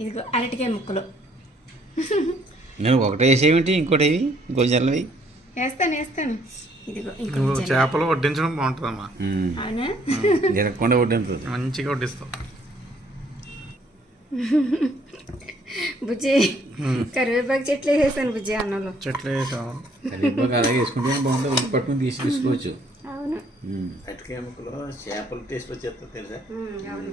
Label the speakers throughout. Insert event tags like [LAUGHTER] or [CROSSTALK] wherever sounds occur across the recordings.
Speaker 1: ఇదిగో అరటికాయ ముక్కలు.
Speaker 2: నేను ఒకటే వేసేమిటి ఇంకోటి ఇవి ఇంకో జల్లవి
Speaker 1: వేస్తాను వేస్తాను. ఇదిగో ఇంకో
Speaker 3: నువ్వు చేపలు వడ్డించడం బాగుంటుందమ్మా.
Speaker 1: అవునా?
Speaker 2: జరగకుండా వడ్డంతుంది
Speaker 3: మంచిగా వడ్డిస్తావు
Speaker 1: బుజ్జి కరివేపాకు చెట్లు వేసాను బుజ్జి అన్నంలో.
Speaker 3: చెట్లు వేసావు
Speaker 2: కరివేపాకు అలాగే వేసుకుంటే బాగుంటుంది ఉప్పు పట్టుకుని తీసి తీసుకోవచ్చు.
Speaker 1: అవును.
Speaker 2: అటుకాయ ముక్కలు చేపల టేస్ట్ వచ్చేస్తుంది తెలుసా?
Speaker 1: అవును.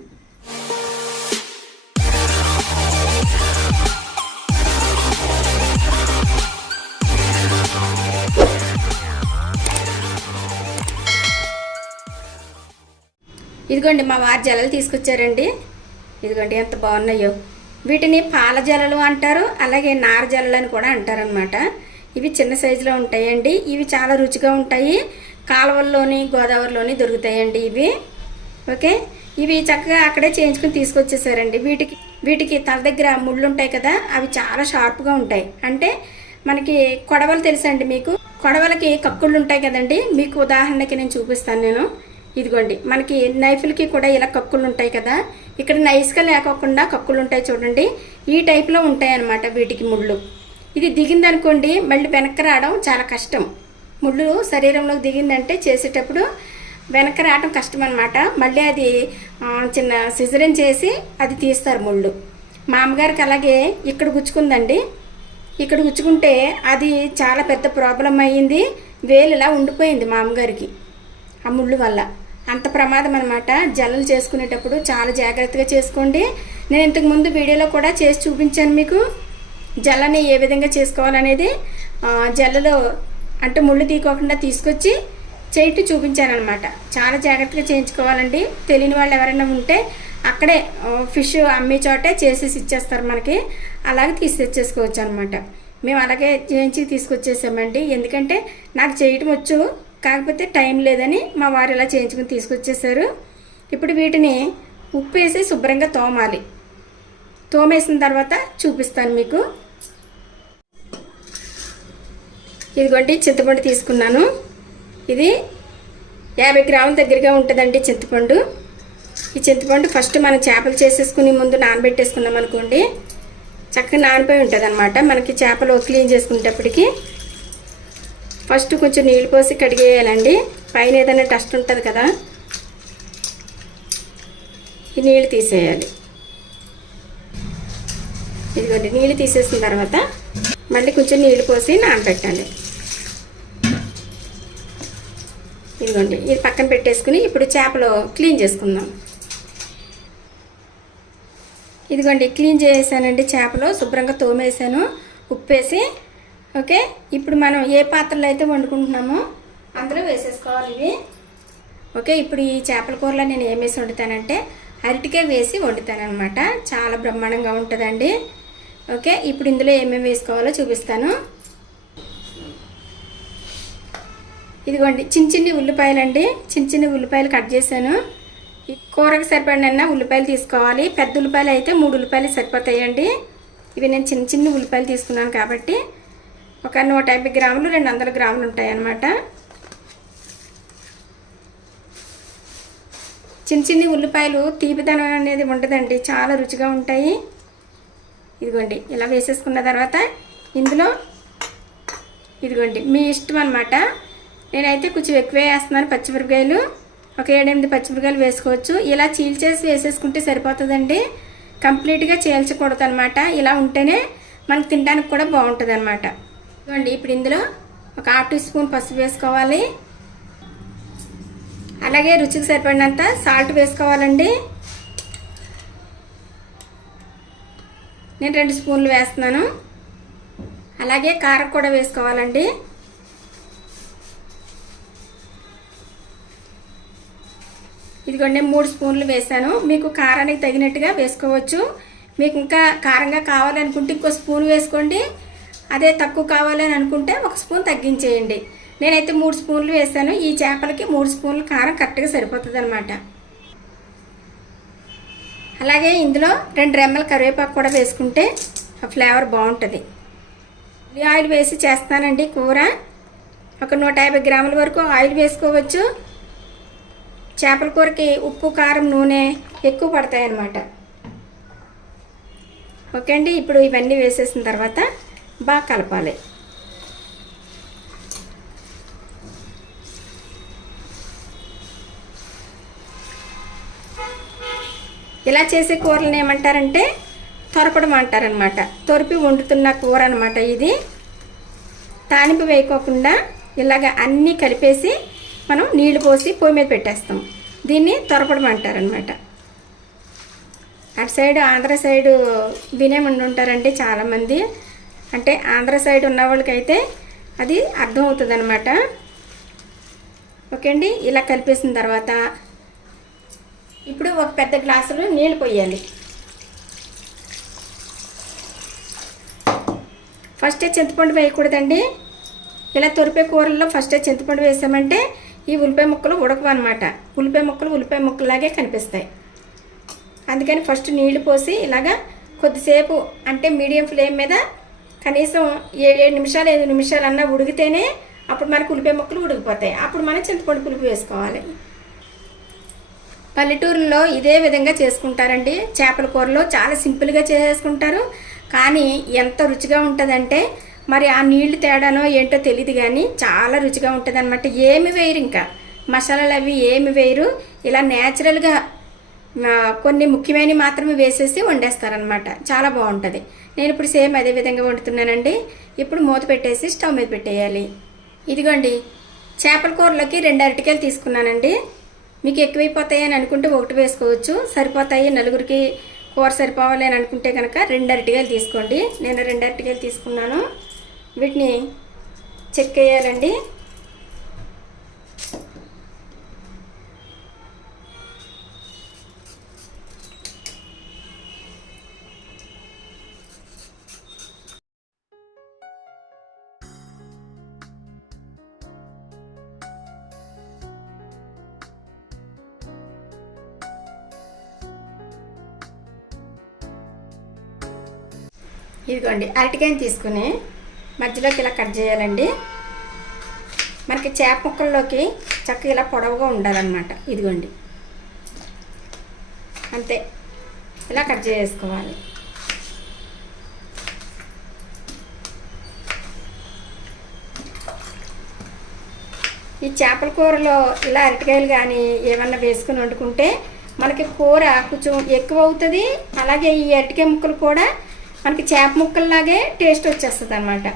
Speaker 1: ఇదిగోండి మా వారి జలలు తీసుకొచ్చారండి. ఇదిగోండి ఎంత బాగున్నాయో. వీటిని పాల జలలు అంటారు అలాగే నార జలలు అని కూడా అంటారనమాట ఇవి చిన్న సైజులో ఉంటాయండి. ఇవి చాలా రుచిగా ఉంటాయి. కాలువల్లోని గోదావరిలోని దొరుకుతాయండి ఇవి. ఓకే? ఇవి చక్కగా అక్కడే చేయించుకుని తీసుకొచ్చేసారండి. వీటికి వీటికి తల దగ్గర ముళ్ళు ఉంటాయి కదా అవి చాలా షార్ప్గా ఉంటాయి. అంటే మనకి కొడవలు తెలుసండి మీకు? కొడవలకి కక్కుళ్ళు ఉంటాయి కదండి. మీకు ఉదాహరణకి నేను చూపిస్తాను నేను. ఇదిగోండి మనకి నైఫ్లకి కూడా ఇలా కక్కులు ఉంటాయి కదా. ఇక్కడ నైస్గా లేకోకుండా కక్కులు ఉంటాయి చూడండి. ఈ టైప్లో ఉంటాయి అన్నమాట వీటికి ముళ్ళు. ఇది దిగిందనుకోండి మళ్ళీ వెనక్కి రావడం చాలా కష్టం. ముళ్ళు శరీరంలోకి దిగిందంటే చేసేటప్పుడు వెనక్కి రావడం కష్టం అనమాట మళ్ళీ అది చిన్న సిజరిన్ చేసి అది తీస్తారు ముళ్ళు. మా అమ్మగారికి అలాగే ఇక్కడ గుచ్చుకుందండి. ఇక్కడ గుచ్చుకుంటే అది చాలా పెద్ద ప్రాబ్లం అయ్యింది. వేలు ఇలా ఉండిపోయింది మా అమ్మగారికి ఆ ముళ్ళు వల్ల. అంత ప్రమాదం అనమాట జల్లలు చేసుకునేటప్పుడు చాలా జాగ్రత్తగా చేసుకోండి. నేను ఇంతకు ముందు వీడియోలో కూడా చేసి చూపించాను మీకు. జల్లని ఏ విధంగా చేసుకోవాలనేది. జల్లలో అంటే ముళ్ళు తీయకోకుండా తీసుకొచ్చి చేయిట్టు చూపించాను అనమాట చాలా జాగ్రత్తగా చేయించుకోవాలండి. తెలియని వాళ్ళు ఎవరైనా ఉంటే అక్కడే ఫిష్ అమ్మే చోటే చేసేసి ఇచ్చేస్తారు మనకి. అలాగే తీసి తెచ్చేసుకోవచ్చు అనమాట మేము అలాగే చేయించి తీసుకొచ్చేసామండి. ఎందుకంటే నాకు చేయటం వచ్చు. కాకపోతే టైం లేదని మా వారు ఇలా చేయించుకుని తీసుకొచ్చేసారు. ఇప్పుడు వీటిని ఉప్పు వేసి శుభ్రంగా తోమాలి. తోమేసిన తర్వాత చూపిస్తాను మీకు. ఇదిగోండి చింతపండు తీసుకున్నాను. ఇది యాభై గ్రాముల దగ్గరగా ఉంటుందండి చింతపండు. ఈ చింతపండు ఫస్ట్ మనం చేపలు చేసేసుకుని ముందు నానబెట్టేసుకున్నాం అనుకోండి చక్కగా నానిపోయి ఉంటుంది అనమాట మనకి చేపలు క్లీన్ చేసుకునేటప్పటికి ఫస్ట్ కొంచెం నీళ్ళు పోసి కడిగేయాలండి. పైన ఏదైనా డస్ట్ ఉంటుంది కదా. ఈ నీళ్ళు తీసేయాలి. ఇదిగోండి నీళ్ళు తీసేసిన తర్వాత మళ్ళీ కొంచెం నీళ్ళు పోసి నానబెట్టాలి ఇదిగోండి ఇది పక్కన పెట్టేసుకుని ఇప్పుడు చేపలు క్లీన్ చేసుకుందాం. ఇదిగోండి క్లీన్ చేసానండి చేపలు. శుభ్రంగా తోమేసాను. ఉప్పేసి ఓకే? ఇప్పుడు మనం ఏ పాత్రలో అయితే వండుకుంటున్నామో అందులో వేసేసుకోవాలి ఇవి. ఓకే ఇప్పుడు ఈ చేపల కూరలో నేను ఏం వేసి వండుతానంటే అరటికే వేసి వండుతానమాట చాలా బ్రహ్మాండంగా ఉంటుందండి. ఓకే ఇప్పుడు ఇందులో ఏమేమి వేసుకోవాలో చూపిస్తాను. ఇదిగోండి చిన్న చిన్ని ఉల్లిపాయలు అండి చిన్న చిన్న ఉల్లిపాయలు కట్ చేశాను. ఈ కూరకు సరిపడిన ఉల్లిపాయలు తీసుకోవాలి. పెద్ద ఉల్లిపాయలు అయితే మూడు ఉల్లిపాయలు సరిపోతాయండి. ఇవి నేను చిన్న చిన్న ఉల్లిపాయలు తీసుకున్నాను కాబట్టి ఒక నూట యాభై గ్రాములు రెండు వందల గ్రాములు ఉంటాయి అన్నమాట చిన్న చిన్న ఉల్లిపాయలు తీపిదనం అనేది ఉండదండి చాలా రుచిగా ఉంటాయి. ఇదిగోండి ఇలా వేసేసుకున్న తర్వాత ఇందులో ఇదిగోండి మీ ఇష్టం అనమాట నేనైతే కొంచెం ఎక్కువ వేస్తున్నాను పచ్చిమిరపకాయలు. ఒక ఏడెనిమిది పచ్చిమిరపకాయలు వేసుకోవచ్చు. ఇలా చీల్చేసి వేసేసుకుంటే సరిపోతుందండి. కంప్లీట్గా చీల్చకూడదు అనమాట ఇలా ఉంటేనే మనకు తినడానికి కూడా బాగుంటుంది అనమాట ఇదిగోండి ఇప్పుడు ఇందులో ఒక హాఫ్ టీ స్పూన్ పసుపు వేసుకోవాలి. అలాగే రుచికి సరిపడినంత సాల్ట్ వేసుకోవాలండి. నేను రెండు స్పూన్లు వేస్తున్నాను. అలాగే కారం కూడా వేసుకోవాలండి. ఇదిగోండి మూడు స్పూన్లు వేసాను మీకు కారానికి తగినట్టుగా వేసుకోవచ్చు. మీకు ఇంకా కారంగా కావాలనుకుంటే ఇంకో స్పూన్ వేసుకోండి. అదే తక్కువ కావాలని అనుకుంటే ఒక స్పూన్ తగ్గించేయండి. నేనైతే మూడు స్పూన్లు వేసాను. ఈ చేపలకి మూడు స్పూన్లు కారం కరెక్ట్గా సరిపోతుంది అనమాట అలాగే ఇందులో రెండు రెమ్మల కరివేపాకు కూడా వేసుకుంటే ఆ ఫ్లేవర్ బాగుంటుంది. ఉల్లి ఆయిల్ వేసి చేస్తానండి కూర. ఒక నూట యాభై గ్రాముల వరకు ఆయిల్ వేసుకోవచ్చు. చేపల కూరకి ఉప్పు కారం నూనె ఎక్కువ పడతాయి అన్నమాట ఓకే అండి ఇప్పుడు ఇవన్నీ వేసేసిన తర్వాత బాగా కలపాలి. ఇలా చేసే కూరలను ఏమంటారంటే తొరపడం అంటారనమాట తొరిపి వండుతున్న కూర అనమాట ఇది. తానింపు వేయకోకుండా ఇలాగ అన్నీ కలిపేసి మనం నీళ్ళు పోసి పొయ్యి మీద పెట్టేస్తాం. దీన్ని తొరపడం అంటారనమాట అటు సైడ్ ఆంధ్ర సైడు వినే ఉండి ఉంటారండి చాలామంది అంటే ఆంధ్ర సైడ్ ఉన్న వాళ్ళకైతే అది అర్థం అవుతుంది అనమాట ఓకే అండి ఇలా కలిపేసిన తర్వాత ఇప్పుడు ఒక పెద్ద గ్లాసులో నీళ్ళు పోయాలి. ఫస్టే చింతపండు వేయకూడదండి. ఇలా తొరిపే కూరల్లో ఫస్టే చింతపండు వేసామంటే ఈ ఉల్లిపాయ ముక్కలు ఉడకవు అనమాట ఉల్లిపాయ ముక్కలు ఉల్లిపాయ ముక్కలాగే కనిపిస్తాయి. అందుకని ఫస్ట్ నీళ్ళు పోసి ఇలాగా కొద్దిసేపు అంటే మీడియం ఫ్లేమ్ మీద కనీసం ఏడు ఏడు నిమిషాలు ఐదు నిమిషాలు అన్నా ఉడికితేనే అప్పుడు మనకు ఉల్లిపాయ ముక్కలు ఉడికిపోతాయి. అప్పుడు మనం చింతపండు పులుపు వేసుకోవాలి. పల్లెటూరులో ఇదే విధంగా చేసుకుంటారండి. చేపల కూరలో చాలా సింపుల్గా చేసుకుంటారు. కానీ ఎంత రుచిగా ఉంటుందంటే మరి ఆ నీళ్ళు తేడానో ఏంటో తెలియదు కానీ చాలా రుచిగా ఉంటుంది అనమాట ఏమి వేయరు ఇంకా. మసాలాలు అవి ఏమి వేయరు. ఇలా న్యాచురల్గా కొన్ని ముఖ్యమైనవి మాత్రమే వేసేసి వండేస్తారనమాట చాలా బాగుంటుంది. నేను ఇప్పుడు సేమ్ అదే విధంగా వండుతున్నానండి. ఇప్పుడు మూత పెట్టేసి స్టవ్ మీద పెట్టేయాలి. ఇదిగోండి చేపల కూరలోకి రెండు అరటికాయలు తీసుకున్నానండి. మీకు ఎక్కువైపోతాయి అని అనుకుంటే ఒకటి వేసుకోవచ్చు. సరిపోతాయి నలుగురికి కూర సరిపోవాలి అని అనుకుంటే కనుక రెండు అరటికాయలు తీసుకోండి. నేను రెండు అరటికాయలు తీసుకున్నాను. వీటిని చెక్ వేయాలండి ఇదిగోండి అరటికాయని తీసుకుని మధ్యలోకి ఇలా కట్ చేయాలండి. మనకి చేప ముక్కల్లోకి చక్కగా ఇలా పొడవుగా ఉండాలన్నమాట. ఇదిగోండి. అంతే. ఇలా కట్ చేసుకోవాలి ఈ చేపల కూరలో ఇలా అరటికాయలు కానీ ఏమన్నా వేసుకుని వండుకుంటే మనకి కూర కొంచెం ఎక్కువ అవుతుంది. అలాగే ఈ అరటికాయ ముక్కలు కూడా మనకి చేప ముక్కల్లాగే టేస్ట్ వచ్చేస్తుంది అనమాట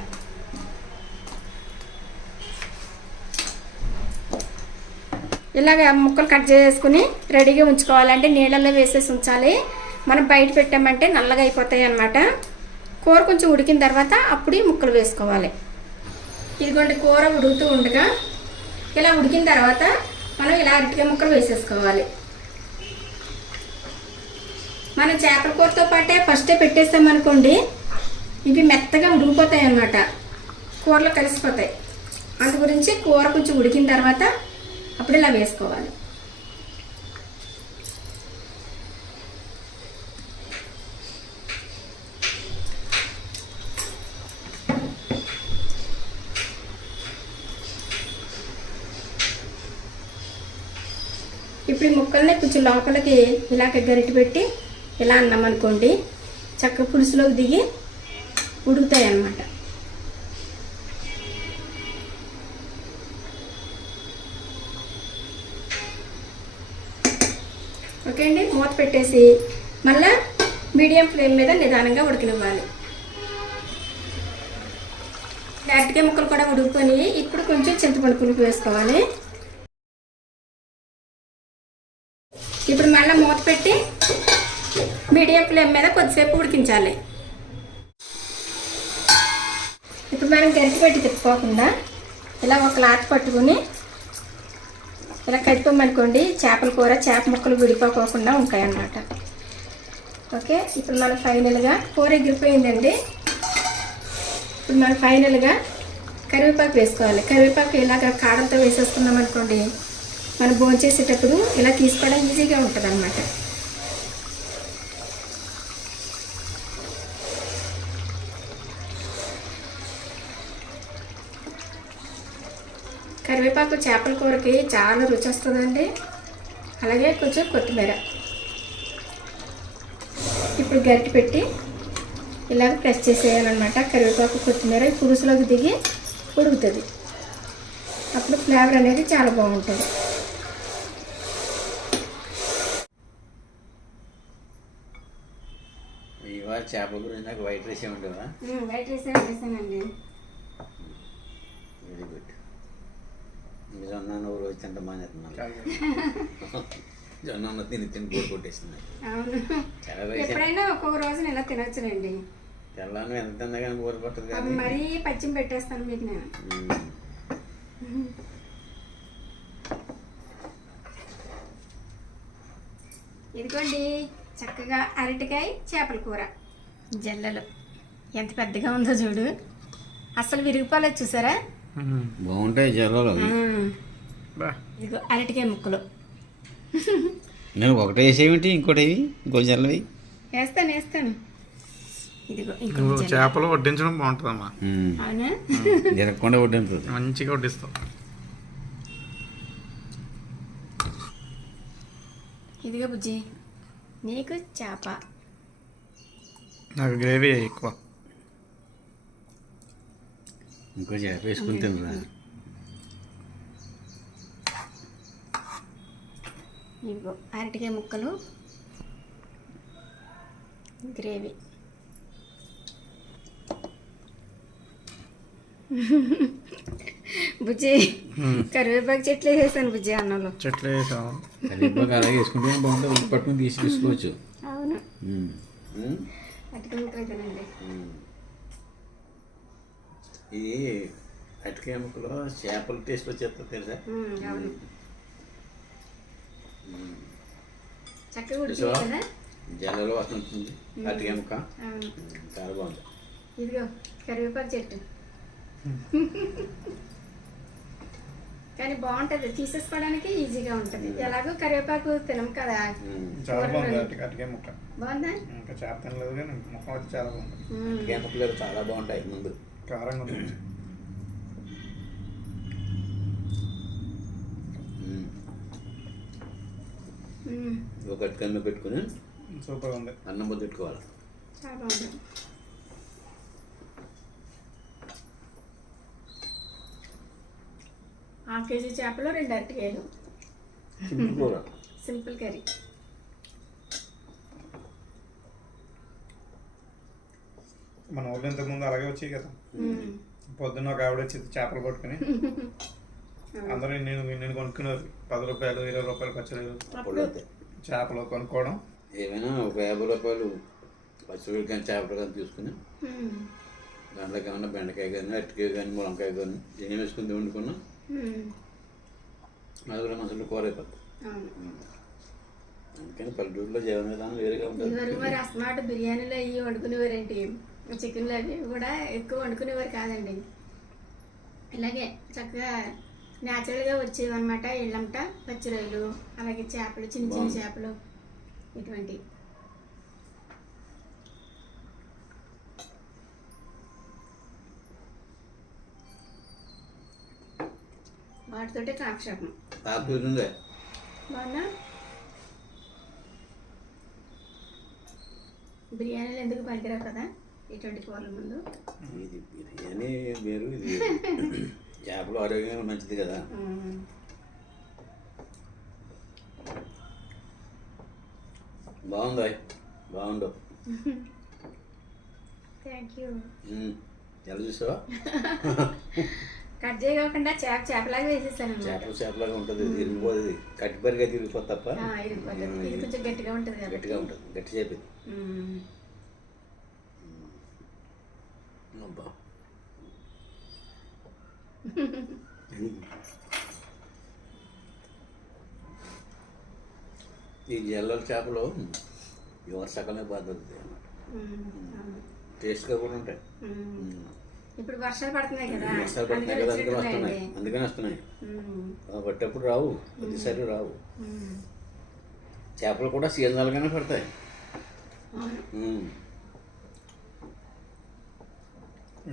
Speaker 1: ఇలాగ ముక్కలు కట్ చేసుకుని రెడీగా ఉంచుకోవాలంటే నీళ్ళల్లో వేసేసి ఉంచాలి. మనం బయట పెట్టామంటే నల్లగా అయిపోతాయి అన్నమాట. కూర కొంచెం ఉడికిన తర్వాత అప్పుడు ముక్కలు వేసుకోవాలి. ఇదిగోండి కూర ఉడుకుతూ ఉండగా ఇలా ఉడికిన తర్వాత మనం ఇలా అరటికాయ ముక్కలు వేసేసుకోవాలి. మనం చేపల కూరతో పాటే ఫస్టే పెట్టేస్తామనుకోండి ఇవి మెత్తగా ఉడికిపోతాయి అన్నమాట కూరలో కలిసిపోతాయి. అందు గురించి కూర కొంచెం ఉడికిన తర్వాత అప్పుడు ఇలా వేసుకోవాలి. ఇప్పుడు ఈ ముక్కల్ని కొంచెం లోపలికి ఇలాగ గరిటి పెట్టి ఇలా అన్నామనుకోండి చక్క పులుసులోకి దిగి ఉడుకుతాయి అన్నమాట ఓకే అండి మూత పెట్టేసి మళ్ళా మీడియం ఫ్లేమ్ మీద నిదానంగా ఉడకనివ్వాలి. అరటికాయ ముక్కలు కూడా ఉడుకుని ఇప్పుడు కొంచెం చింతపండు పులుపు వేసుకోవాలి. ఇప్పుడు మళ్ళీ మూత పెట్టి మీడియం ఫ్లేమ్ మీద కొద్దిసేపు ఉడికించాలి. ఇప్పుడు మనం గరిటె పెట్టి తిప్పుకోకుండా ఇలా ఒక క్లాత్ పట్టుకుని ఇలా కట్టుకోమనుకోండి చేపల కూర చేప ముక్కలు విడిపోకోకుండా ఉంటాయి అన్నమాట ఓకే? ఇప్పుడు మనం ఫైనల్గా కూర ఎగిరిపోయిందండి. ఇప్పుడు మనం ఫైనల్గా కరివేపాకు వేసుకోవాలి. కరివేపాకు ఇలాగ కాడలతో వేసేసుకున్నాం అనుకోండి మనం భోంచేసేటప్పుడు ఇలా తీసుకోవడం ఈజీగా ఉంటుంది అన్నమాట కరివేపాకు చేపల కూరకి చాలా రుచి వస్తుందండి. అలాగే కొంచెం కొత్తిమీర. ఇప్పుడు గరిటె పెట్టి ఇలాగ ప్రెస్ చేసేయాలన్నమాట. కరివేపాకు కొత్తిమీర ఈ పులుసులోకి దిగి ఉడుకుతుంది. అప్పుడు ఫ్లేవర్ అనేది చాలా బాగుంటుంది.
Speaker 2: ఇవాళ చేపల గురించి నాకు వైట్ రైస్ ఏమంటావా?
Speaker 1: వైట్ రైస్ వేసానండి
Speaker 2: వెరీ గుడ్ జొన్న నువ్వు రోజు తింటే మానేస్తున్నాను [LAUGHS] జొన్న అన్న తిని తిని బోర్ చాలా రైస్
Speaker 1: ఎప్పుడైనా ఒక్కొక్క రోజున ఇలా తినొచ్చునండి.
Speaker 2: తెల్లాను ఎంత తిన్నా కానీ బోర్ కొట్టదు
Speaker 1: అవి
Speaker 2: కానీ.
Speaker 1: మరీ పచ్చిమి పెట్టేస్తాను మీకు నేను. ఇదిగోండి చక్కగా అరటికాయ చేపల కూర. జల్లలు. ఎంత పెద్దగా ఉందో చూడు. అసలు విరిగిపోలేదు చూసారా?
Speaker 2: బాగుంటాయి జల్లలో
Speaker 1: ఇదిగో అరటికాయ ముక్కలు.
Speaker 2: నేను ఒకటే వేసేమిటి ఇంకోటి జల్లవి
Speaker 1: వేస్తాను వేస్తాను. ఇదిగో
Speaker 3: చేపలు వడ్డించడం బాగుంటుందమ్మా.
Speaker 1: అవునా?
Speaker 2: జరగకుండా వడ్డంతుంది
Speaker 3: మంచిగా వడ్డిస్తావు.
Speaker 1: ఇదిగో బుజ్జి నీకు చేప.
Speaker 3: నాకు గ్రేవీ ఎక్కువ.
Speaker 2: ఇంకో చేప వేసుకుని తినరా?
Speaker 1: ఇదిగో అరటికాయ ముక్కలు గ్రేవీ. బుజ్జి కరివేపాకు చెట్లు వేసాను బుజ్జి అన్నంలో.
Speaker 3: చెట్లు వేసాము
Speaker 2: కరివేపాకు అలాగే వేసుకుంటే బాగుంటుంది. ఉప్పు పట్టుకుని తీసి తీసుకోవచ్చు.
Speaker 1: అవును.
Speaker 2: మ్మ్. ఇది అటికాయ ముక్కలో చేపల టేస్ట్ వచ్చేస్తుంది తెలుసా?
Speaker 1: చక్కగా ఉడికి
Speaker 2: చూసావా?
Speaker 1: కదా
Speaker 2: ముక్క. మ్మ్. చాలా బాగుంది.
Speaker 1: ఇదిగో కరివేపాకు చెట్టు. కానీ బాగుంటుంది. తీసేసుకోవడానికి ఈజీగా ఉంటుంది. ఎలాగో కరివేపాకు తినం కదా.
Speaker 2: మ్మ్.
Speaker 3: చాలా బాగుంది అటుక ముక్క.
Speaker 1: బాగుందా?
Speaker 3: ఇంకా చేప తినలేదు కానీ ముఖం అయితే చాలా బాగుంది.
Speaker 2: ముక్కలు చాలా బాగుంటాయి ముందు.
Speaker 3: కారంగా ఉంది
Speaker 2: మ్మ్.
Speaker 1: ఉమ్,
Speaker 2: ఒక అటికాయ పెట్టుకుని
Speaker 3: సూపర్ ఉంది.
Speaker 2: అన్నం ముద్ద పెట్టుకోవాలి
Speaker 1: చాలా బాగుంది. హాఫ్ కేజీ చేపలు రెండు అరటికాయలు.
Speaker 2: సింపుల్ కూర.
Speaker 1: Simple curry.
Speaker 3: మన ఊళ్ళో ఇంతకు ముందు అలాగే వచ్చాయి కదా. పొద్దున్న ఒక ఆవిడ వచ్చి చేపలు పట్టుకుని [LAUGHS] అందరూ నేను నేను కొనుక్కున్నారు పది రూపాయలు ఇరవై రూపాయలు పచ్చళ్ళు చేపలు కొనుక్కోవడం.
Speaker 2: ఏమైనా ఒక యాభై రూపాయలు పచ్చిమిరపకాయ కానీ చేపలు కానీ తీసుకుని
Speaker 1: ఉమ్,
Speaker 2: దాంట్లోకి ఏమన్నా బెండకాయ కానీ అరటికాయ కానీ ములంకాయ కానీ ఏం వేసుకుని వండుకున్నా నలుగురు మనుషులు కూర అయిపోతుంది
Speaker 1: అవును.
Speaker 2: అందుకని పల్లెటూరులో జీవన విధానం వేరుగా ఉంటుంది.
Speaker 1: మరి అస్మాట బిర్యానీలు అవి వండుకునేవారేంటి? చికెన్లు అవి కూడా ఎక్కువ వండుకునేవారు కాదండి. ఇలాగే చక్కగా న్యాచురల్గా వచ్చేవన్నమాట ఇళ్ళంట పచ్చి రొయ్యలు అలాగే చేపలు చిన్న చిన్న. చేపలు ఇటువంటి వాటితోటే కాక్షేపం బాగున్నా బిర్యానీలు ఎందుకు పనికిరావు కదా? ఇటువంటి కూరల ముందు.
Speaker 2: ఇది బిర్యానీ వేరు ఇది [LAUGHS] చేపలు ఆరోగ్యంగా మంచిది కదా. బాగుందా బాగుండు.
Speaker 1: Thank you.
Speaker 2: ఎలా చూసావా?
Speaker 1: కట్ చేయకుండా చేప చేపలాగా వేసేసాను
Speaker 2: చేపలు చేపలాగా ఉంటుంది. ఇరిగిపోతుంది. కట్టిపరిగా తిరిగిపోతుంది తప్ప.
Speaker 1: కొంచెం గట్టిగా ఉంటుంది
Speaker 2: గట్టిగా ఉంటుంది. గట్టి చేపది. అబ్బా. ఈ జల్లల చేపలు ఈ వర్షాకాలమే బాధపడుతుంది అన్నమాట. టేస్ట్గా కూడా ఉంటాయి.
Speaker 1: ఇప్పుడు వర్షాలు పడుతున్నాయి కదా
Speaker 2: వర్షాలు పడుతున్నాయి కదా అందుకని వస్తున్నాయి. అందుకని వస్తున్నాయి పట్టేప్పుడు రావు కొద్దిసారి రావు. చేపలు కూడా సీజనల్గానే పడతాయి.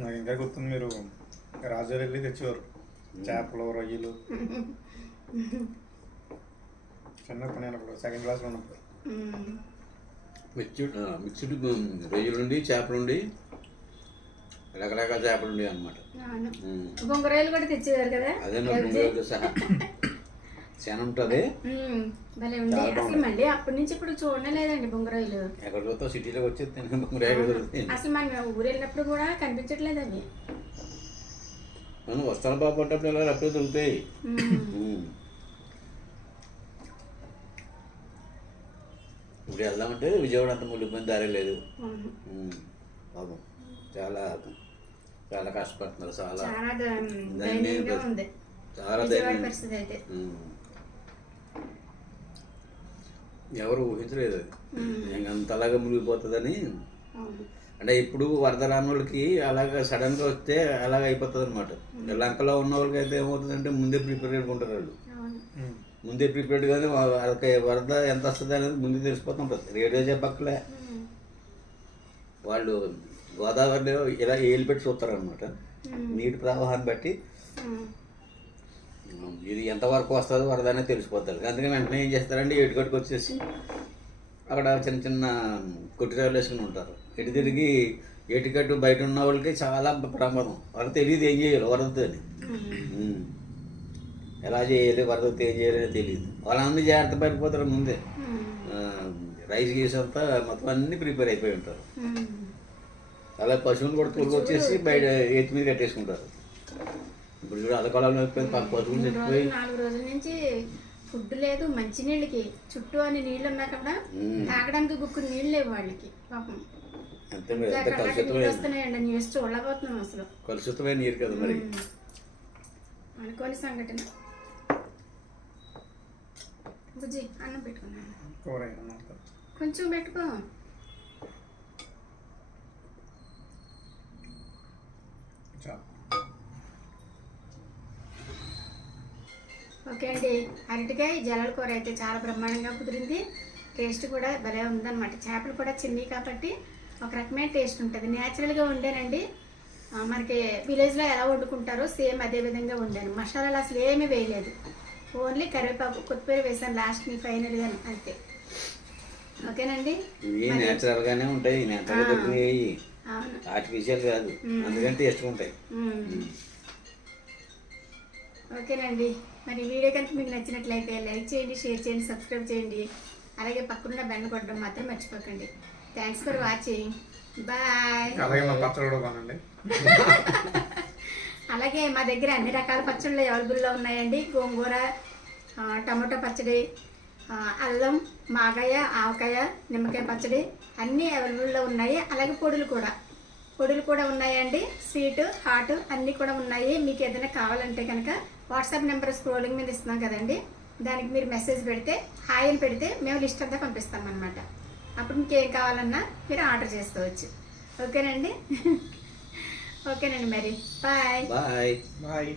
Speaker 3: నాకు ఇంకా గుర్తుంది మీరు రాజాలు వెళ్ళి తెచ్చేవారు. చేపలు రొయ్యలు. చిన్నప్పుడు నేను అప్పుడు సెకండ్ క్లాస్లో ఉన్నప్పుడు.
Speaker 2: మిక్స్డ్ మిక్స్డ్ రొయ్యలుండి చేపలుండి. రకరకాల చేపలుండి అనమాట
Speaker 1: అవును. బొంగరాయిలు కూడా తెచ్చేవారు కదా?
Speaker 2: అదే రోజులు సహా చాలా ఉంటుంది.
Speaker 1: ఉమ్, భలే ఉంది అసలు మళ్ళీ అప్పటి నుంచి ఇప్పుడు చూడలేదండి బొంగరాయిలు
Speaker 2: ఎక్కడ చూస్తాం సిటీలోకి వచ్చేది దొరుకుతాయి
Speaker 1: అసలు మనం ఊరు వెళ్ళినప్పుడు కూడా కనిపించట్లేదు అవి.
Speaker 2: మనం వస్తాను బాగుపడ్డప్పుడు ఇలా అప్పుడే దొరుకుతాయి. ఇప్పుడు వెళ్దామంటే విజయవాడ అంత ముళ్ళిపోయిన దారి లేదు. పాపం చాలా చాలా కష్టపడుతున్నారు చాలా
Speaker 1: చాలా
Speaker 2: ధైర్యం. ఎవరు ఊహించలేదు అంతలాగా మునిగిపోతుందని అంటే ఇప్పుడు వరద రాని వాళ్ళకి అలాగ సడన్గా వస్తే అలాగ అయిపోతుంది అనమాట లంకలో ఉన్న వాళ్ళకి అయితే ఏమవుతుందంటే ముందే ప్రిపేర్డ్ ఉంటారు వాళ్ళు.
Speaker 1: అవును.
Speaker 2: ముందే ప్రిపేర్డ్ గానే వా- వాళ్ళకి వరద ఎంత వస్తుంది అనేది ముందే తెలిసిపోతుంటుంది రేడియో చెప్పక్కలే వాళ్ళు గోదావరిలో ఇలా ఏలు పెట్టి చూస్తారు అనమాట నీటి ప్రవాహాన్ని బట్టి ఇది ఎంతవరకు వస్తుందో వరద అనేది తెలిసిపోతారు అందుకని వెంటనే ఏం చేస్తారంటే ఏటుకట్టుకు వచ్చేసి అక్కడ చిన్న చిన్న కుట్టిరాలు వేసుకుని ఉంటారు. ఇటు తిరిగి ఏటికట్టు బయట ఉన్న వాళ్ళకి చాలా ప్రమాదం వాళ్ళకి తెలియదు ఏం చేయాలి వరదతో అని
Speaker 1: ఉమ్,
Speaker 2: ఉమ్. ఎలా చేయాలి వరదతో ఏం చేయాలి తెలియదు. వాళ్ళందరూ జాగ్రత్త పడిపోతారు ముందే. రైస్ గీస్ అంతా మొత్తం అన్ని ప్రిపేర్ అయిపోయి ఉంటారు. అలా పశువులు కూడా తోలుకు వచ్చేసి బయట ఎత్తి మీద కట్టేసుకుంటారు. ఇప్పుడు చూడు అలకాలంలో పశువులు చచ్చిపోయి.
Speaker 1: నాలుగు రోజుల నుంచి ఫుడ్ లేదు మంచి నీళ్ళకి చుట్టూ అని నీళ్ళు ఉన్నా
Speaker 2: ఉమ్.
Speaker 1: తాగడానికి గుక్కు నీళ్ళు లేవు వాళ్ళకి పాపం.
Speaker 2: అంతే మరి కలుషితమైన
Speaker 1: వస్తున్నాయండి న్యూస్ చూడలేకపోతున్నాం అసలు.
Speaker 2: కలుషితమైన నీరు కదా మరి.
Speaker 1: అనుకోని సంఘటన. బుజ్జి అన్నం పెట్టుకున్నాను కొంచెం పెట్టుకో. ఓకే అండి అరటికాయ జలాల కూర అయితే చాలా బ్రహ్మాండంగా కుదిరింది. టేస్ట్ కూడా భలే ఉందన్నమాట. చేపలు కూడా చిన్నవి కాబట్టి ఒక రకమైన టేస్ట్ ఉంటుంది. న్యాచురల్గా వండానండి. ఆ, మనకి విలేజ్లో ఎలా వండుకుంటారో సేమ్ అదే విధంగా వండాను. మసాలాలు అసలు ఏమీ వేయలేదు. ఓన్లీ కరివేపాకు కొత్తిమీర వేసాను లాస్ట్ని ఫైనల్గా అంతే. ఓకేనండి?
Speaker 2: గానే ఉంటాయి. ఆర్టిఫిషియల్ కాదు. అందుకని టేస్ట్గా ఉంటాయి.
Speaker 1: ఓకేనండి. మరి వీడియో కనుక మీకు నచ్చినట్లయితే లైక్ చేయండి షేర్ చేయండి సబ్స్క్రైబ్ చేయండి. అలాగే పక్కనున్న బెండ కొట్టడం మాత్రం మర్చిపోకండి. థ్యాంక్స్ ఫర్ వాచింగ్ బాయ్
Speaker 3: అలాగే మా పచ్చడి కూడా కొనండి. [LAUGHS]
Speaker 1: అలాగే మా దగ్గర అన్ని రకాల పచ్చళ్ళు అవైలబుల్లో ఉన్నాయండి. గోంగూర టమాటో పచ్చడి అల్లం మాగాయ ఆవకాయ నిమ్మకాయ పచ్చడి అన్నీ అవైలబుల్లో ఉన్నాయి. అలాగే పొడులు కూడా. పొడులు కూడా ఉన్నాయండి. స్వీట్ హాట్ అన్నీ కూడా ఉన్నాయి. మీకు ఏదైనా కావాలంటే కనుక వాట్సాప్ నెంబర్ స్క్రోలింగ్ మీద ఇస్తున్నాం కదండి. దానికి మీరు మెసేజ్ పెడితే హాయ్ అని పెడితే మేము లిస్ట్ అంతా పంపిస్తాం అనమాట అప్పుడు మీకు ఏం కావాలన్నా మీరు ఆర్డర్ చేసుకోవచ్చు. ఓకేనండి? ఓకేనండి మరి. బాయ్.
Speaker 2: బాయ్.
Speaker 3: బాయ్.